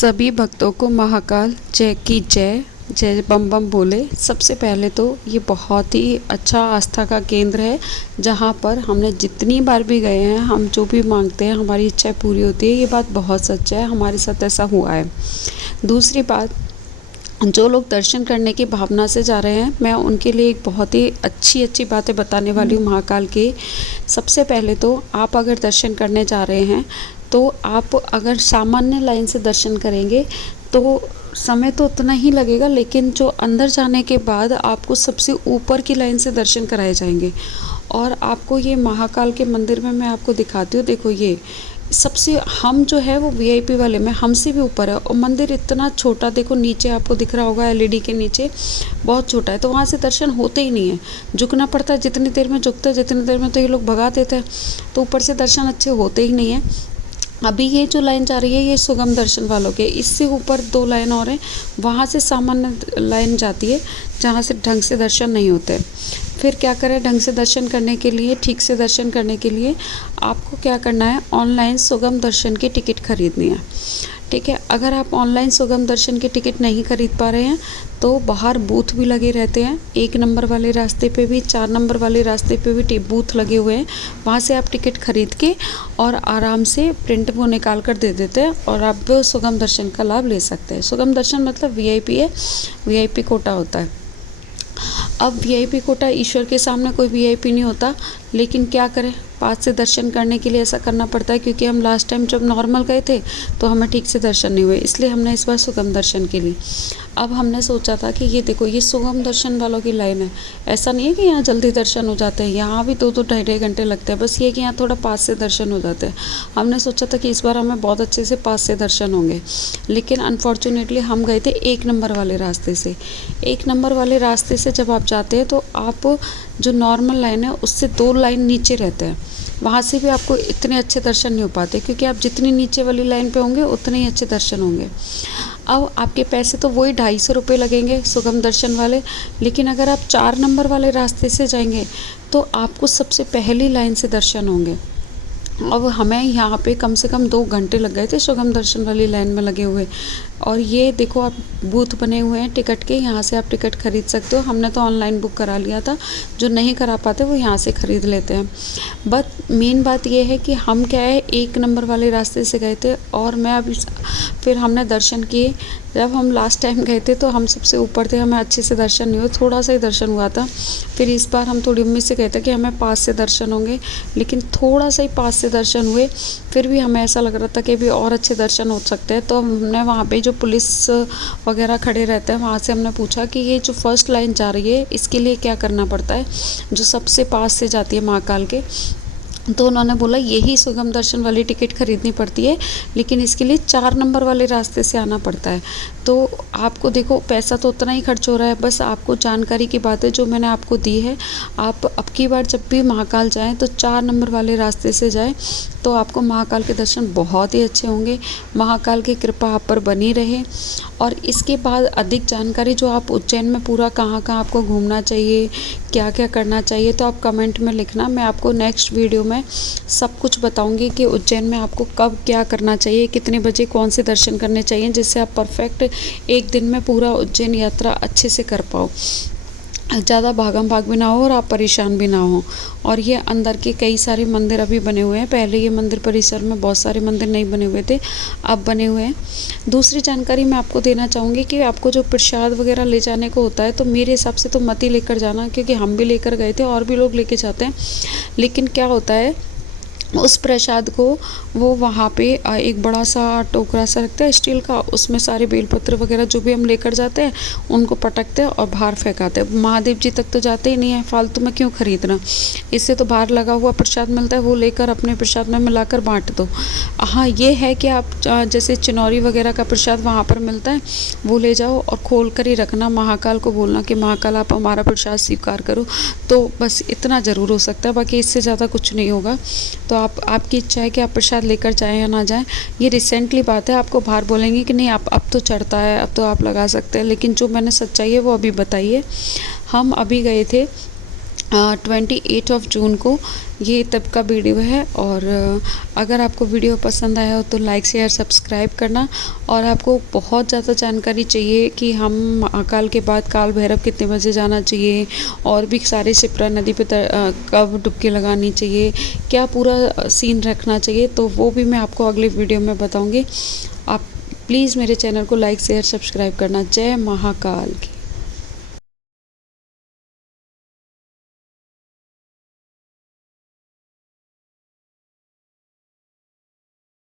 सभी भक्तों को महाकाल जय की जय। जय बम बम बोले। सबसे पहले तो ये बहुत ही अच्छा आस्था का केंद्र है, जहाँ पर हमने जितनी बार भी गए हैं, हम जो भी मांगते हैं हमारी इच्छा पूरी होती है। ये बात बहुत सच है, हमारे साथ ऐसा हुआ है। दूसरी बात, जो लोग दर्शन करने की भावना से जा रहे हैं, मैं उनके लिए एक बहुत ही अच्छी अच्छी बातें बताने वाली हूँ महाकाल के। सबसे पहले तो आप अगर दर्शन करने जा रहे हैं, तो आप अगर सामान्य लाइन से दर्शन करेंगे तो समय तो उतना ही लगेगा, लेकिन जो अंदर जाने के बाद आपको सबसे ऊपर की लाइन से दर्शन कराए जाएंगे। और आपको ये महाकाल के मंदिर में मैं आपको दिखाती हूँ। देखो, ये सबसे हम जो है वो वीआईपी वाले में हमसे भी ऊपर है, और मंदिर इतना छोटा, देखो नीचे आपको दिख रहा होगा एलईडी के नीचे बहुत छोटा है, तो वहाँ से दर्शन होते ही नहीं है। झुकना पड़ता है, जितनी देर में झुकते हैं जितनी देर में तो ये लोग भगा देते हैं, तो ऊपर से दर्शन अच्छे होते ही नहीं है। अभी ये जो लाइन जा रही है ये सुगम दर्शन वालों के, इससे ऊपर 2 लाइन और हैं, वहाँ से सामान्य लाइन जाती है जहाँ से ढंग से दर्शन नहीं होते। फिर क्या करें, ढंग से दर्शन करने के लिए, ठीक से दर्शन करने के लिए आपको क्या करना है, ऑनलाइन सुगम दर्शन की टिकट खरीदनी है। ठीक है, अगर आप ऑनलाइन सुगम दर्शन की टिकट नहीं खरीद पा रहे हैं तो बाहर बूथ भी लगे रहते हैं। 1 नंबर वाले रास्ते पे भी, 4 नंबर वाले रास्ते पे भी बूथ लगे हुए हैं। वहाँ से आप टिकट खरीद के और आराम से प्रिंट वो निकाल कर दे देते हैं, और आप सुगम दर्शन का लाभ ले सकते हैं। सुगम दर्शन मतलब वीआईपी है, वीआईपी कोटा होता है। अब वीआईपी कोटा, ईश्वर के सामने कोई वीआईपी नहीं होता, लेकिन क्या करें, पास से दर्शन करने के लिए ऐसा करना पड़ता है, क्योंकि हम लास्ट टाइम जब नॉर्मल गए थे तो हमें ठीक से दर्शन नहीं हुए, इसलिए हमने इस बार सुगम दर्शन के लिए। अब हमने सोचा था कि ये देखो, ये सुगम दर्शन वालों की लाइन है। ऐसा नहीं है कि यहाँ जल्दी दर्शन हो जाते हैं, यहाँ भी 2-2 ढाई घंटे लगते हैं, बस ये कि यहाँ थोड़ा पास से दर्शन हो जाते हैं। हमने सोचा था कि इस बार हमें बहुत अच्छे से पास से दर्शन होंगे, लेकिन अनफॉर्चुनेटली हम गए थे 1 नंबर वाले रास्ते से। 1 नंबर वाले रास्ते से जब आप जाते हैं तो आप जो नॉर्मल लाइन है उससे 2 लाइन नीचे रहते हैं, वहाँ से भी आपको इतने अच्छे दर्शन नहीं हो पाते, क्योंकि आप जितनी नीचे वाली लाइन पे होंगे उतने ही अच्छे दर्शन होंगे। अब आपके पैसे तो वही 250 रुपये लगेंगे सुगम दर्शन वाले, लेकिन अगर आप 4 नंबर वाले रास्ते से जाएंगे तो आपको सबसे पहली लाइन से दर्शन होंगे। अब हमें यहाँ पे कम से कम 2 घंटे लग गए थे सुगम दर्शन वाली लाइन में लगे हुए। और ये देखो, आप बूथ बने हुए हैं टिकट के, यहाँ से आप टिकट खरीद सकते हो। हमने तो ऑनलाइन बुक करा लिया था, जो नहीं करा पाते वो यहाँ से ख़रीद लेते हैं। बट मेन बात ये है कि हम क्या है, 1 नंबर वाले रास्ते से गए थे, और मैं अभी फिर हमने दर्शन किए। जब हम लास्ट टाइम गए थे तो हम सबसे ऊपर थे, हमें अच्छे से दर्शन नहीं हुए, थोड़ा सा ही दर्शन हुआ था। फिर इस बार हम थोड़ी उम्मीद से गए थे कि हमें पास से दर्शन होंगे, लेकिन थोड़ा सा ही पास से दर्शन हुए। फिर भी हमें ऐसा लग रहा था कि अभी और अच्छे दर्शन हो सकते हैं, तो हमने वहाँ पे जो पुलिस वगैरह खड़े रहते हैं वहाँ से हमने पूछा कि ये जो फर्स्ट लाइन जा रही है इसके लिए क्या करना पड़ता है, जो सबसे पास से जाती है महाकाल के। तो उन्होंने बोला यही सुगम दर्शन वाली टिकट खरीदनी पड़ती है, लेकिन इसके लिए 4 नंबर वाले रास्ते से आना पड़ता है। तो आपको देखो, पैसा तो उतना ही खर्च हो रहा है, बस आपको जानकारी की बातें जो मैंने आपको दी है, आप अब की बार जब भी महाकाल जाएं तो 4 नंबर वाले रास्ते से जाएं, तो आपको महाकाल के दर्शन बहुत ही अच्छे होंगे। महाकाल की कृपा आप पर बनी रहे। और इसके बाद अधिक जानकारी, जो आप उज्जैन में पूरा कहाँ कहाँ आपको घूमना चाहिए, क्या क्या करना चाहिए, तो आप कमेंट में लिखना। मैं आपको नेक्स्ट वीडियो में सब कुछ बताऊंगी कि उज्जैन में आपको कब क्या करना चाहिए, कितने बजे कौन से दर्शन करने चाहिए, जिससे आप परफेक्ट 1 दिन में पूरा उज्जैन यात्रा अच्छे से कर पाओ, ज़्यादा भागम भाग भी ना हो और आप परेशान भी ना हो। और ये अंदर के कई सारे मंदिर अभी बने हुए हैं, पहले ये मंदिर परिसर में बहुत सारे मंदिर नहीं बने हुए थे, अब बने हुए हैं। दूसरी जानकारी मैं आपको देना चाहूँगी कि आपको जो प्रसाद वगैरह ले जाने को होता है, तो मेरे हिसाब से तो मत ही लेकर जाना, क्योंकि हम भी लेकर गए थे और भी लोग लेके जाते हैं। लेकिन क्या होता है, उस प्रसाद को वो वहाँ पे एक बड़ा सा टोकरा सा रखता है स्टील का, उसमें सारे बेलपत्र वगैरह जो भी हम लेकर जाते हैं उनको पटकते हैं और बाहर फेंकाते हैं। महादेव जी तक तो जाते ही नहीं है, फालतू में क्यों खरीदना, इससे तो बाहर लगा हुआ प्रसाद मिलता है, वो लेकर अपने प्रसाद में मिलाकर बांट दो। हाँ, ये है कि आप जैसे चिनौरी वगैरह का प्रसाद वहाँ पर मिलता है, वो ले जाओ और खोल कर ही रखना, महाकाल को बोलना कि महाकाल आप हमारा प्रसाद स्वीकार करो। तो बस इतना ज़रूर हो सकता है, बाकी इससे ज़्यादा कुछ नहीं होगा। तो आपकी इच्छा है कि आप प्रसाद लेकर जाएं या ना जाएं। ये रिसेंटली बात है, आपको बाहर बोलेंगे कि नहीं आप अब तो चढ़ता है, अब तो आप लगा सकते हैं, लेकिन जो मैंने सच्चाई है वो अभी बताइए। हम अभी गए थे 28 जून को ये तब का वीडियो है। और अगर आपको वीडियो पसंद आया हो तो लाइक शेयर सब्सक्राइब करना। और आपको बहुत ज़्यादा जानकारी चाहिए कि हम महाकाल के बाद काल भैरव कितने बजे जाना चाहिए, और भी सारे शिप्रा नदी पे कब डुबकी लगानी चाहिए, क्या पूरा सीन रखना चाहिए, तो वो भी मैं आपको अगले वीडियो में बताऊँगी। आप प्लीज़ मेरे चैनल को लाइक शेयर सब्सक्राइब करना। जय महाकाल की।